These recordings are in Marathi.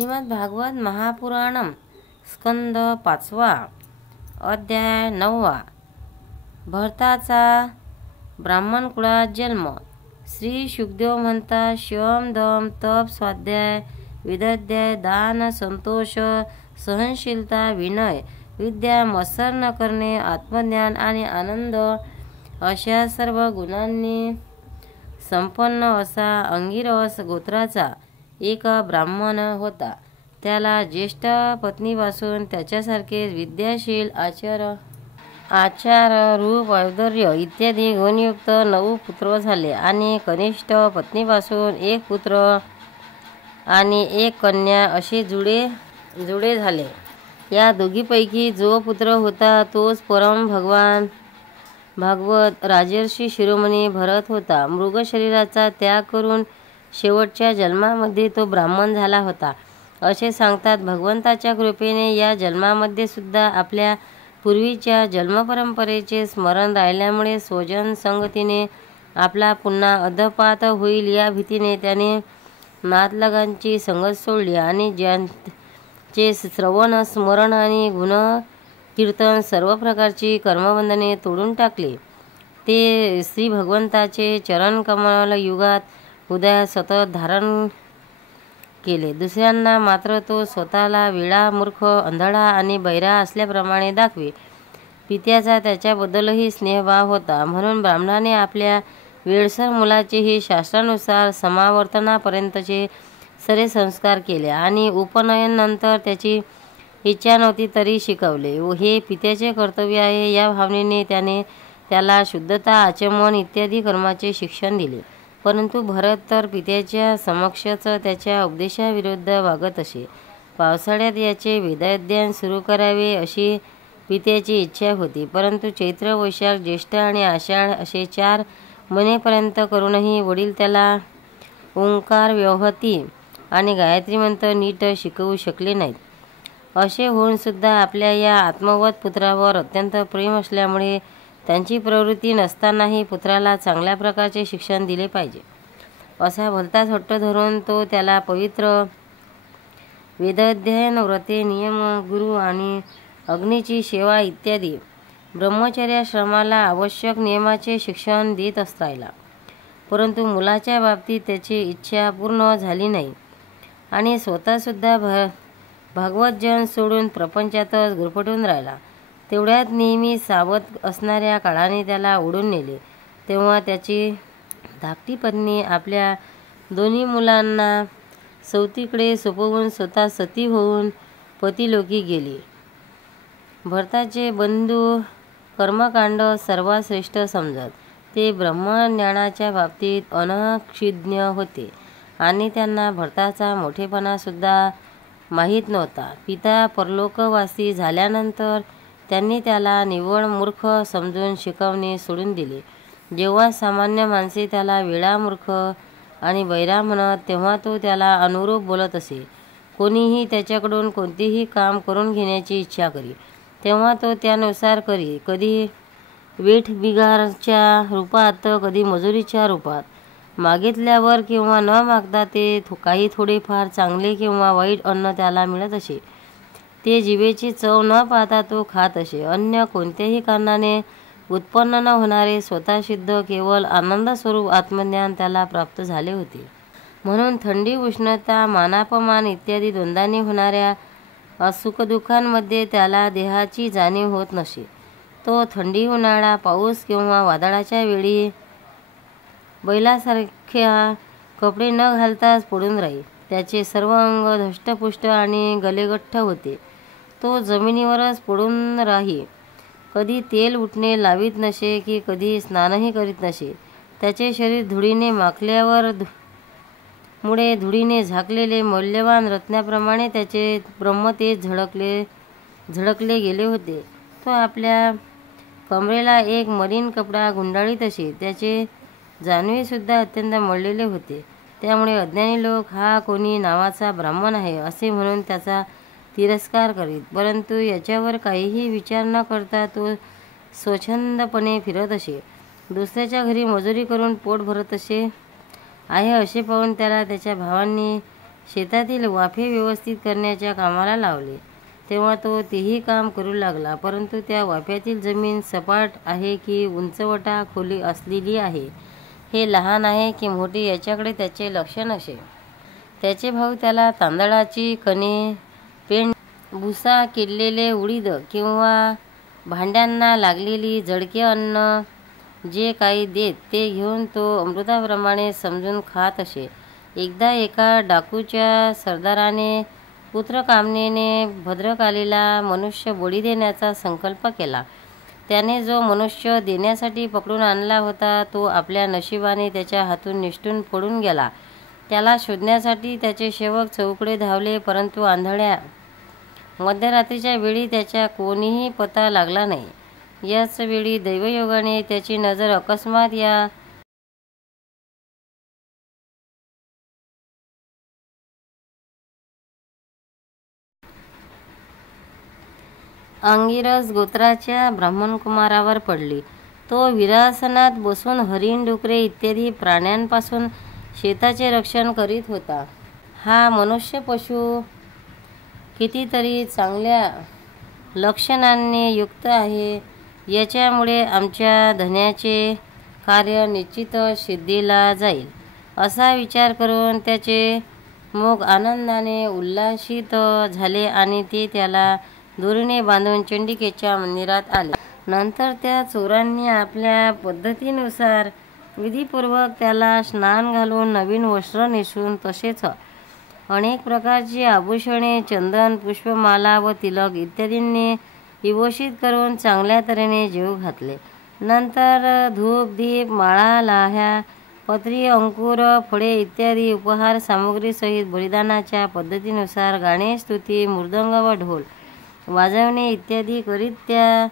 श्रीमद भागवत महापुराणम स्कंद 5 अध्याय 9 भरताचा ब्राह्मण कुळात जन्म। श्री शुकदेव म्हणतात, शम दम तप स्वाध्याय विदध्याय दान संतोष सहनशीलता विनय विद्या मत्सर न करणे आत्मज्ञान आणि आनंद अशा सर्व गुणांनी संपन्न असा अंगिरस गोत्राचा एक ब्राह्मण होता। त्याला ज्येष्ठ पत्नीपासून त्याच्यासारखे विद्याशील आचार रूप औदार्य इत्यादी गुणयुक्त 9 पुत्र झाले आणि कनिष्ठ पत्नीपासून 1 पुत्र आणि 1 कन्या असे जुळे झाले। या दोघीपैकी जो पुत्र होता तोच परम भागवत राजर्षी शिरोमणी भरत होता। मृग शरीराचा त्याग करून शेवटच्या जन्मामध्ये तो ब्राह्मण झाला होता असे सांगतात। भगवंताच्या कृपेने या जन्मामध्ये सुद्धा आपल्या पूर्वीच्या जन्मपरंपरेचे स्मरण राहिल्यामुळे स्वजन संगतीने आपला पुन्हा अधपात होईल या भीतीने त्याने नातलगांची संगत सोडली आणि ज्यांचे श्रवण स्मरण आणि गुण कीर्तन सर्व प्रकारची कर्मबंधने तोडून टाकली। ते श्री भगवंताचे चरण कमल युगात उदयात सतत धारण केले। दुसऱ्यांना मात्र तो स्वतःला वेडा मूर्ख अंधळा आणि बैरा असल्याप्रमाणे दाखवे। पित्याचा त्याच्याबद्दलही स्नेहभाव होता, म्हणून ब्राह्मणाने आपल्या वेळसर मुलाचेही शास्त्रानुसार समावर्तनापर्यंतचे सारे संस्कार केले आणि उपनयन नंतर त्याची इच्छा नव्हती तरी शिकवले। हे पित्याचे कर्तव्य आहे या भावनेने त्याने त्याला शुद्धता आचमन इत्यादी कर्माचे शिक्षण दिले। परंतु भरत तर पित्याच्या समक्षच त्याच्या उपदेशाविरुद्ध वागत असे। पावसाळ्यात याचे वेदाध्ययन सुरू करावे अशी पित्याची इच्छा होती, परंतु चैत्र वैशाख ज्येष्ठ आणि आषाढ असे 4 महिनेपर्यंत करूनही वडील त्याला ओंकार व्याहती आणि गायत्री मंत्र नीट शिकवू शकले नाहीत। असे होऊन सुद्धा आपल्या या आत्मवत पुत्रावर अत्यंत प्रेम असल्यामुळे त्यांची प्रवृत्ती नसतानाही पुत्राला चांगल्या प्रकारचे शिक्षण दिले पाहिजे असा भलताच हट्ट धरून तो त्याला पवित्र वेदाध्ययन व्रते नियम गुरु आणि अग्नीची सेवा इत्यादी ब्रह्मचर्याश्रमाला आवश्यक नियमाचे शिक्षण देत राहिला। परंतु मुलाच्या बाबतीत त्याची इच्छा पूर्ण झाली नाही आणि स्वतःसुद्धा भागवतजन सोडून प्रपंचातच गुरफटून राहिला। तेवढ्यात नेहमी सावध असणाऱ्या काळाने त्याला ओढून नेले। तेव्हा त्याची धाकटी पत्नी आपल्या 2 मुलांना सौतीकडे सोपवून स्वतः सती होऊन पतिलोकी गेली। भरताचे बंधू कर्मकांड सर्वात श्रेष्ठ समजत। ते ब्रह्मज्ञानाच्या बाबतीत अनक्षिज्ञ होते आणि त्यांना भरताचा मोठेपणा सुद्धा माहीत नव्हता। पिता परलोकवासी झाल्यानंतर त्यांनी त्याला निव्वळ मूर्ख समजून शिकवणे सोडून दिले। जेव्हा सामान्य माणसे त्याला वेडा मूर्ख आणि बैरा म्हणत तेव्हा तो त्याला अनुरूप बोलत असे। कोणीही त्याच्याकडून कोणतेही काम करून घेण्याची इच्छा करी तेव्हा तो त्यानुसार करी, कधी वेठबिगारच्या रूपात तर कधी मजुरीच्या रूपात। मागितल्यावर किंवा न मागता ते काही थोडेफार चांगले किंवा वाईट अन्न त्याला मिळत असे। ते जिभेची चव न पाहता तो खात असे। अन्य कोणत्याही कारणाने उत्पन्न न होणारे स्वतःसिद्ध केवळ आनंदस्वरूप आत्मज्ञान त्याला प्राप्त झाले होते। म्हणून थंडी उष्णता मानापमान इत्यादी द्वंद्वांनी होणाऱ्या सुखदुःखांमध्ये त्याला देहाची जाणीव होत नसे। तो थंडी उन्हाळा पाऊस किंवा वादळाच्या वेळी बैलासारख्या कपडे न घालताच पडून राही। त्याचे सर्व अंग धष्टपुष्ट आणि गलेगठ्ठ होते। तो जमिनीवरच पडून राही। कधी तेल उठणे लावीत नसे की कधी स्नानही करीत नसे। त्याचे शरीर धुळीने माखल्यावर मुळे धुळीने झाकलेले मौल्यवान रत्नाप्रमाणे त्याचे ब्रह्मतेज झळकले गेले होते। तो आपल्या कमरेला एक मलिन कपडा गुंडाळीत असे। त्याचे जानवेसुद्धा अत्यंत मळलेले होते। त्यामुळे अज्ञानी लोक हा कोणी नावाचा ब्राह्मण आहे असे म्हणून त्याचा तिरस्कार करीत, परंतु याच्यावर काहीही विचार न करता तो स्वच्छंदपणे फिरत असे। दुसऱ्याच्या घरी मजुरी करून पोट भरत आहे असे पाहून त्याला त्याच्या भावांनी शेतातील वाफे व्यवस्थित करण्याच्या कामाला लावले, तेव्हा तो तेही काम करू लागला. परंतु त्या वाफ्यातील जमीन सपाट आहे की उंचवटा खोली असलेली आहे, हे लहान आहे की मोठी याच्याकडे त्याचे लक्ष नसे. त्याचे भाऊ त्याला तांदळाची कणे, पेंड, भुसा, किडलेले उडीद किंवा भांड्यांना लागलेली जळके अन्न जे काही देत ते घेऊन तो अमृताप्रमाणे समजून खात असे. एकदा एका डाकूच्या सरदाराने पुत्रकामनेने भद्रकालीला मनुष्य बळी देण्याचा संकल्प केला. त्याने जो मनुष्य देण्यासाठी पकडून आणला होता तो आपल्या नशिबाने त्याच्या हातून निसटून पडून गेला. त्याला शोधण्यासाठी त्याचे सेवक चौकडे धावले, परंतु आंधळ्या मध्यरात्रीच्या वेळी त्याचा कोणीही पत्ता लागला नाही. याच वेळी दैवयोगाने त्याची नजर अकस्मात या अंगिरस गोत्राच्या ब्राह्मणकुमारावर पडली. तो वीरासनात बसून हरिण, डुकरे इत्यादी प्राण्यांपासून शेताचे रक्षण करीत होता. हा मनुष्य पशु कितीतरी चांगल्या लक्षणांनी युक्त आहे. याच्यामुळे आमच्या धन्याचे कार्य निश्चित सिद्धीला जाईल, असा विचार करून त्याचे मुख आनंदाने उल्हासित झाले आणि ते त्याला दोरीने बांधून चंडिकेच्या मंदिरात आले. नंतर त्या चोरांनी आपल्या पद्धतीनुसार विधीपूर्वक त्याला स्नान घालून नवीन वस्त्र नेसून तसेच अनेक प्रकारची आभूषणे, चंदन, पुष्पमाला व तिलक इत्यादींनी विभूषित करून चांगल्या तऱ्हेने जेवू घातले. नंतर धूप, दीप, माळा, लाह्या, पत्री, अंकुर, फळे इत्यादी उपहार सामुग्रीसहित बलिदानाच्या पद्धतीनुसार गाणे, स्तुती, मृदंग व ढोल वाजवणे इत्यादी करीत त्या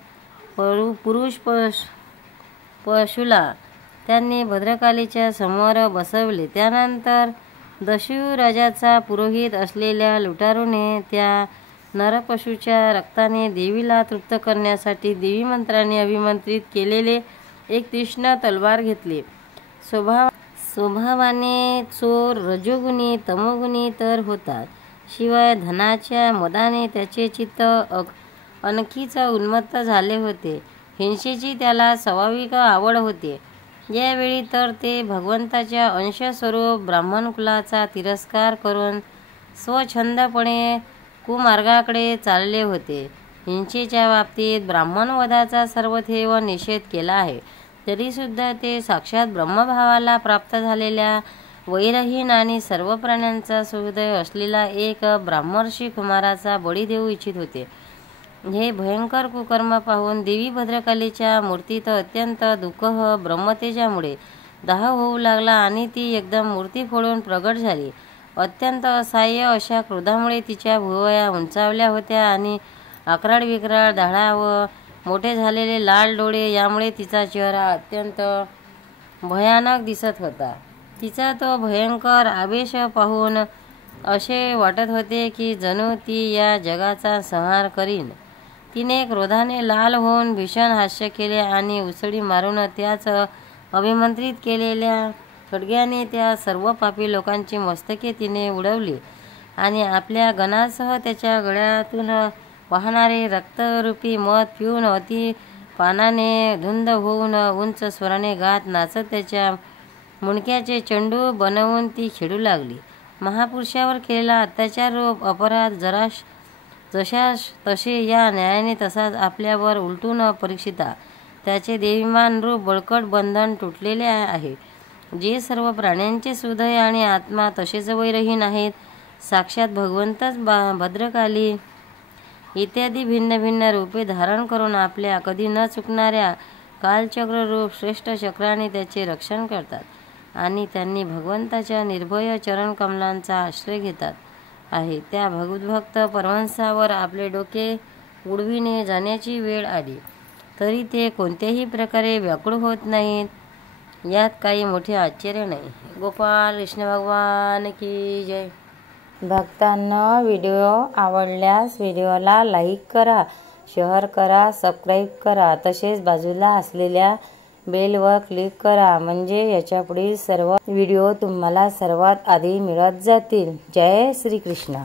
पुरुष पशुला त्यांनी भद्रकालीच्या समोर बसवले. त्यानंतर दस्यू राजाचा पुरोहित असलेल्या लुटारूने त्या नरपशूच्या रक्ताने देवीला तृप्त करण्यासाठी देवी मंत्राने अभिमंत्रित केलेले एक तीक्ष्ण तलवार घेतली. स्वभावाने चोर रजोगुणी तमोगुणी तर होतात, शिवाय धनाच्या मदाने त्याचे चित्त आणखीच उन्मत्त झाले होते. हिंसेची त्याला स्वाभाविक आवड होते. यावेळी तर ते भगवंताच्या अंशस्वरूप ब्राह्मणकुलाचा तिरस्कार करून स्वच्छंदपणे कुमार्गाकडे चालले होते. हिंसेच्या बाबतीत ब्राह्मणवधाचा सर्वथैव निषेध केला आहे, तरीसुद्धा ते साक्षात ब्रह्मभावाला प्राप्त झालेल्या वैरहीन आणि सर्व प्राण्यांचा सुहृदय असलेला एक ब्राह्मर्षी कुमाराचा बळी देऊ इच्छित होते. हे भयंकर कुकर्म पाहून देवी भद्रकालीच्या मूर्तीत अत्यंत दुःख ब्रह्मतेजामुळे दाह होऊ लागला आणि ती एकदम मूर्ती फोडून प्रगट झाली. अत्यंत असहाय्य अशा क्रोधामुळे तिच्या भुवया उंचावल्या होत्या आणि अकराळ विक्राळ दाढा व मोठे झालेले लाल डोळे यामुळे तिचा चेहरा अत्यंत भयानक दिसत होता. तिचा तो भयंकर आवेश पाहून असे वाटत होते की जणू ती या जगाचा संहार करीन. तिने क्रोधाने लाल होऊन भीषण हास्य केले आणि उसळी मारून त्याच अभिमंत्रित केलेल्या खड्ग्याने त्या सर्व पापी लोकांची मस्तके तिने उडवली आणि आपल्या गणासह त्याच्या गळ्यातून वाहणारे रक्तरूपी मध पिऊन अति पानाने धुंद होऊन उंच स्वराने गात नाचत त्याच्या मुंडक्याचे चेंडू बनवून ती खेळू लागली. महापुरुषावर केलेला अत्याचार रूप अपराध जशास तसे या न्यायाने तसाच आपल्यावर उलटून परीक्षिता त्याचे देवीमान रूप बळकट बंधन तुटलेले आहे. जे सर्व प्राण्यांचे हृदय आणि आत्मा तसेच वैरहीन आहेत, साक्षात भगवंतच भद्रकाली इत्यादी भिन्न भिन्न रूपे धारण करून आपल्या कधी न चुकणाऱ्या कालचक्र रूप श्रेष्ठ चक्राने त्याचे रक्षण करतात आणि त्यांनी भगवंताच्या निर्भय चरणकमलांचा आश्रय घेतात आहे. त्या भगवद्भक्त परमहंसावर आपले डोके उडविणे जाण्याची वेळ आली तरी ते कोणत्याही प्रकारे व्याकुळ होत नाहीत, यात काही मोठे आश्चर्य नाही. गोपाल कृष्ण भगवान की जय. भक्तांनो, व्हिडिओ आवडल्यास व्हिडिओला लाईक करा, शेअर करा, सबस्क्राईब करा. तसेच बाजूला असलेल्या बेलवर क्लिक करा, म्हणजे याच्यापुढील सर्व व्हिडिओ तुम्हाला सर्वात आधी मिळत जातील. जय श्री कृष्ण.